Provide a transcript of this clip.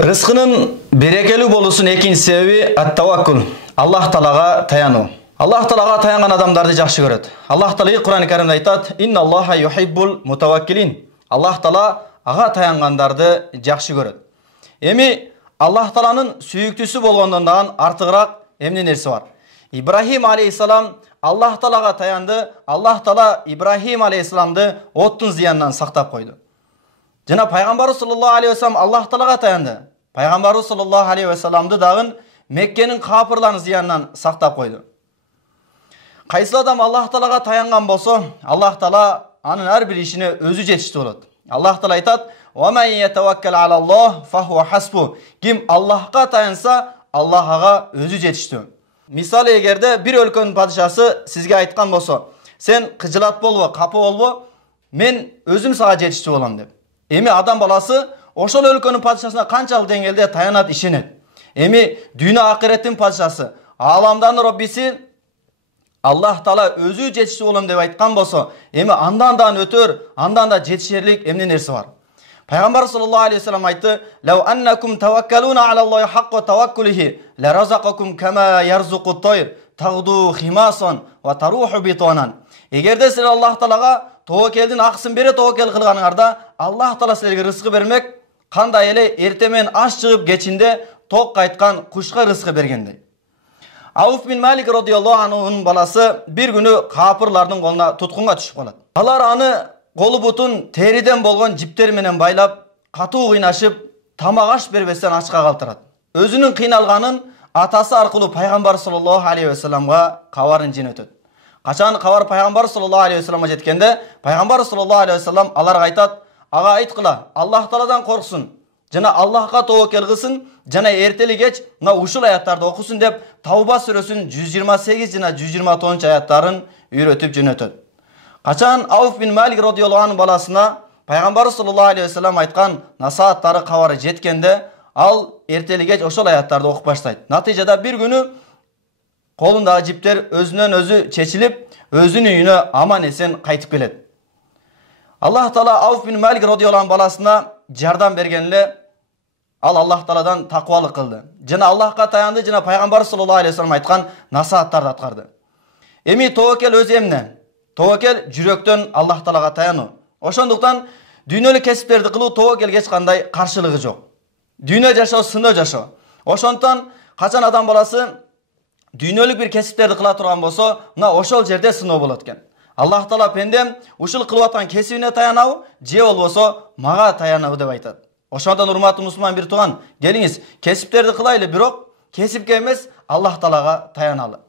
Rızkının berekeli bolusun ekinci sebebi at-tawakkul. Allah Taalaga tayanu. Allah Taalaga tayangan adamdарды жакшы көрөт. Allah Taala Kur'an-ı Kerim'de aytat: "İnnallaha yuhibbul mutawakkilin." Allah Taala ага tayangandарды жакшы көрөт. Эми Allah Taala'nın сүйүктүүсү болгондон дагы артыгыраак эмне нерсе бар? İbrahim aleyhisselam Allah Taalaga tayandı. Allah Taala İbrahim aleyhisselamды оттун зыянынан сактап койду. Жана Пайгамбар sallallahu aleyhi ve sellem Allah Taalaga tayandı. Пайгамбар sallallahu aleyhi ve sellemди дагы Меккенин капырларынын зыянынан сактап койду. Кайсы адам Allah Taalaga tayangан болсо, Allah Taala анын ар бир ишине өзү жетиштүү болот. Allah Taala айтат: "Ва мен yetavakkal alallah fahuwa hasbu." Ким Аллахка таянса, Аллах ага өзү жетиштүү. Мисалы эгерде бир өлкөнүн падышасы сизге айткан болсо, сен кыжылат болбо, капы болбо, мен өзүм сага жетиштүү болом деп. Эми адам баласы ошол өлкөнүн падышасына канчалык деңгээлде таянат, ишенет. Эми дүйнө акыреттин падышасы, ааламдын Роббиси Allah Taala өзү жетиштүү болом деп айткан болсо, эми андан да өтөр, андан да жетишерлик эмне нерсе бар? Пайгамбар sallallahu aleyhi ve sellem айтты: "Лау аннакум таваккалуна алаллахи хакка таваккулихи, ла разакакум кама ярзуқут тайр, тагду химасан ва таруху битанан." Эгерде силер Аллах Таалага тобокелдин акысын бере тобокел кылганыңарда, Аллах Таала силерге рызкы бермек, кандай эле эртең менен аш чыгып кечинде ток кайткан кушка рызкы бергендей. Ауф бин Малик радıyallahu anh'ın баласы bir günü капырлардын колуна туткунга түшүп калат. Алар аны колу бутун териден болгон жиптер менен байлап, катуу кыйнашып, тамак аш бербестен ачка калтырат. Өзүнүн кыйналганын атасы аркылуу Пайгамбар sallallahu aleyhi ve sellem'га кабарын жөнөтөт. Качан кабар Пайгамбар sallallahu aleyhi ve sellem'e жеткенде, Пайгамбар sallallahu aleyhi ve sellem аларга айтат: "Ага айткыла, Аллах Тааладан корксун, жана Аллахка тобокел кылсын, жана эртели кеч мына ушул аяттарды окусун" деп Тавба сүрөсүнүн 128 жана 129 аяттарын үйрөтүп жөнөтөт. Качан Ауф бин Малик радıyallahu anh баласына Пайгамбар sallallahu aleyhi ve sellem айткан насааттары кабары жеткенде, ал эртели кеч ошол аяттарды окуп баштайт. Натыйжада бир күнү колундагы жиптер өзүнөн өзү чечилип, өзүнүн үйүнө аман эсен кайтып келет. Аллах Таала Ауф бин Малик радıyallahu anh баласына жардам бергенле, ал Аллах Тааладан таквалык кылды. Жана Аллахка таянды, жана Пайгамбар sallallahu aleyhi ve sellem айткан насааттарды аткарды. Эми тобокел өзү эмне? Тобокел жүрөктөн Аллах Таалага таянуу. Ошондуктан дүйнөлүк кесиптерди кылуу тобокелге эч кандай каршылыгы жок. Дүйнө жашоо сыноо жашоо. Ошондуктан качан адам баласы дүйнөлүк бир кесиптерди кыла турган болсо, мына ошол жерде сыноо болот экен. Аллах Таала пендем ушул кылып аткан кесибине таянабы, же болбосо мага таянабы деп айтат. Ошондон урматтуу мусулман бир тууган, келиңиз кесиптерди кылайлы, бирок кесипке эмес Аллах Таалага таяналы.